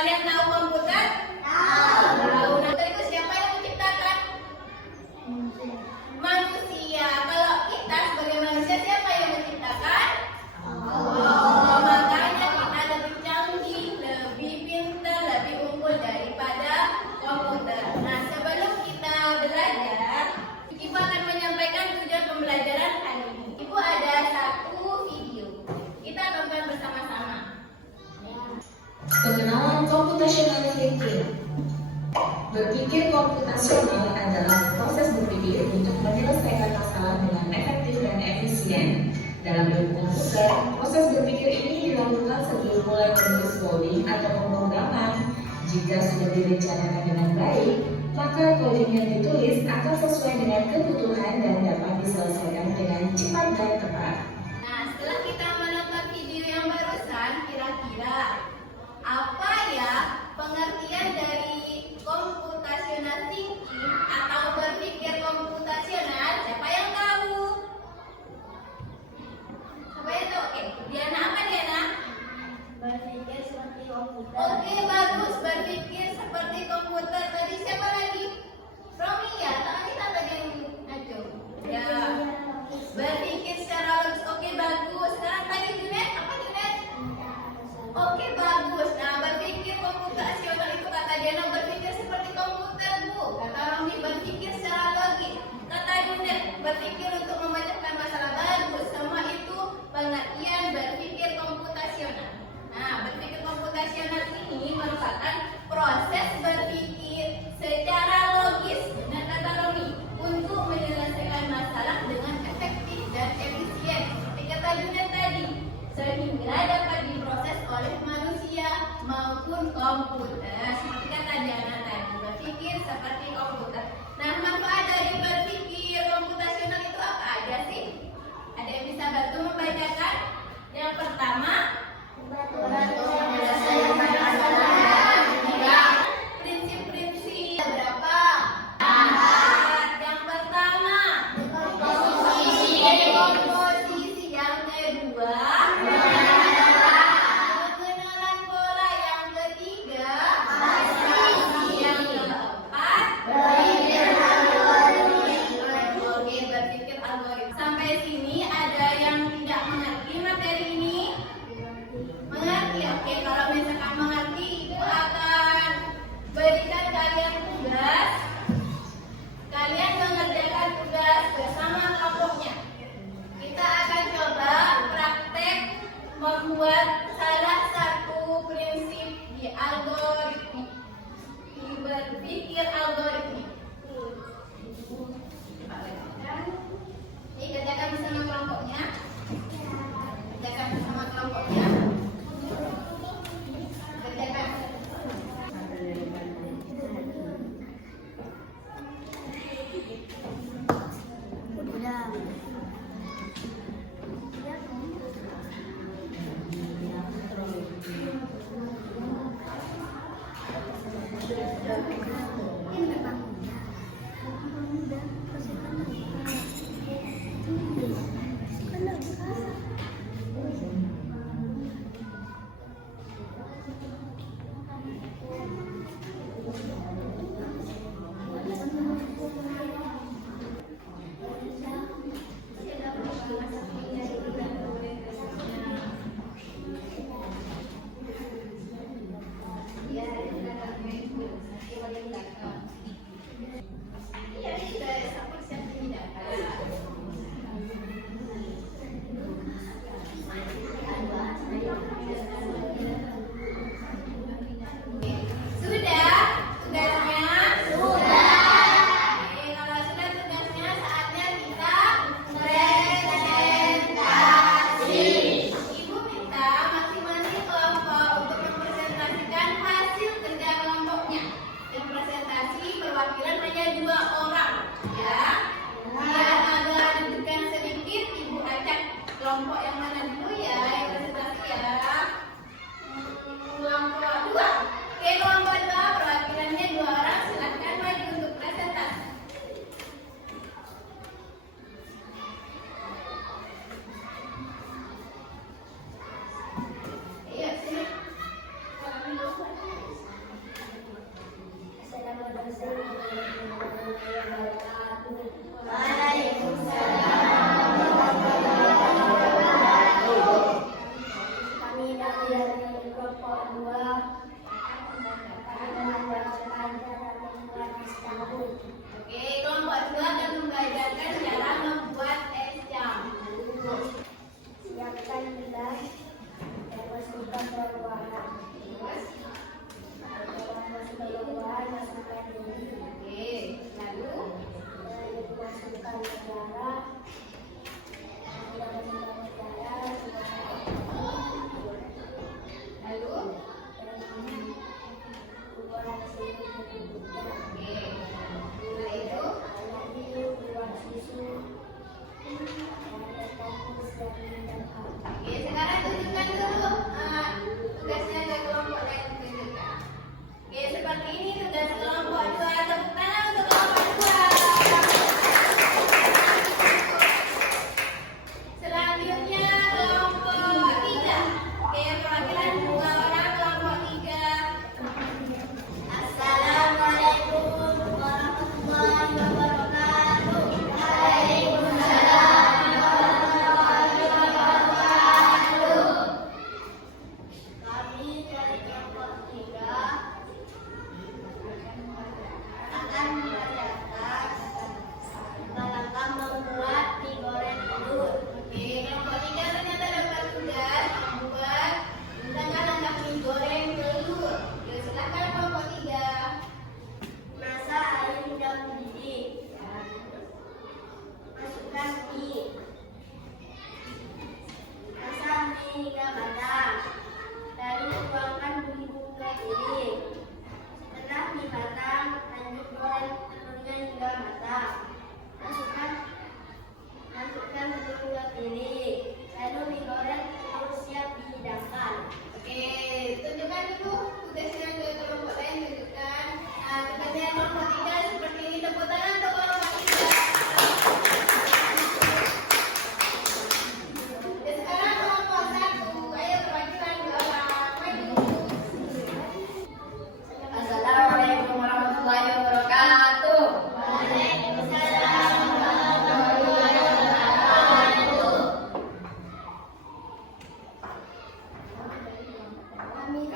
Kalian tahu komputer? Tahu. Nah, itu siapa yang menciptakan? Manusia. Kalau kita sebagai manusia, siapa yang menciptakan? Allah. Makanya kita lebih canggih, lebih pintar, lebih unggul daripada komputer. Nah, sebelum kita belajar, Ibu akan menyampaikan tujuan pembelajaran hari ini. Ibu ada satu video. Kita tonton bersama-sama. Pengenalan computational thinking. Berpikir komputasional adalah proses berpikir untuk menyelesaikan masalah dengan efektif dan efisien. Dalam ilmu komputer, proses berpikir ini dilakukan sebelum mulai menulis coding atau pemrograman. Jika sudah direncanakan dengan baik, maka coding yang ditulis akan sesuai dengan kebutuhan dan dapat diselesaikan dengan cepat dan tepat. Nah, setelah kita menonton video yang barusan, kira-kira apa ya pengertian dari computational thinking atau berpikir komputasional? Siapa yang tahu? Siapa yang tahu? Oke, Diana, apa Diana? Berpikir seperti komputer. Oke, bagus, berpikir seperti komputer. Tadi siapa lagi? Romi ya? Tadi tadi yang ngaco. Ya. Berpikir secara logis. Oke, bagus. Sekarang tadi Junet, apa Junet? Oke, bagus. Nah, berpikir komputasional itu kata Diana berpikir seperti komputer, Bu. Kata Romi berpikir secara logis. Kata Junet berpikir untuk memecahkan masalah. Bagus. Semua itu pengertian berpikir komputasional. Nah, berpikir komputasional ini merupakan proses berpikir secara logis, benar kata Romi, untuk menyelesaikan masalah dengan efektif dan efisien. Seperti kata Junet tadi, sehingga dapat diproses oleh manusia maupun komputer. Seperti kata Diana tadi, berpikir seperti komputer. Nah, manfaat dari berpikir komputasional itu apa aja sih? Ada yang bisa bantu membacakan? Yang pertama, prinsip-prinsip berapa? Yang pertama, komposisi. Yang kedua, pengenalan pola. Yang ketiga,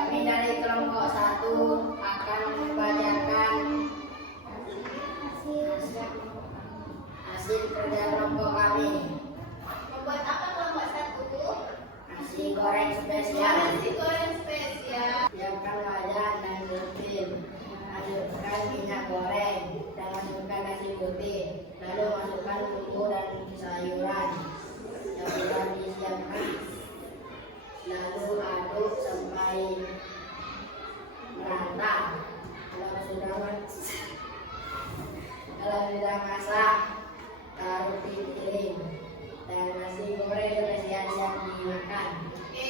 Kami dari kelompok 1 akan membacakan hasil kerja kelompok kami. Membuat apa kelompok 1? Nasi goreng spesial. Nasi goreng spesial. Siapkan wajan dan gulai. Masukkan minyak goreng dan masukkan nasi putih. Lalu masukkan bumbu dan sayuran yang sudah disiapkan. Lalu aduk sampai merata. Kalau sudah masak, taruh di piring dan nasi goreng sudah siap dimakan. Oke,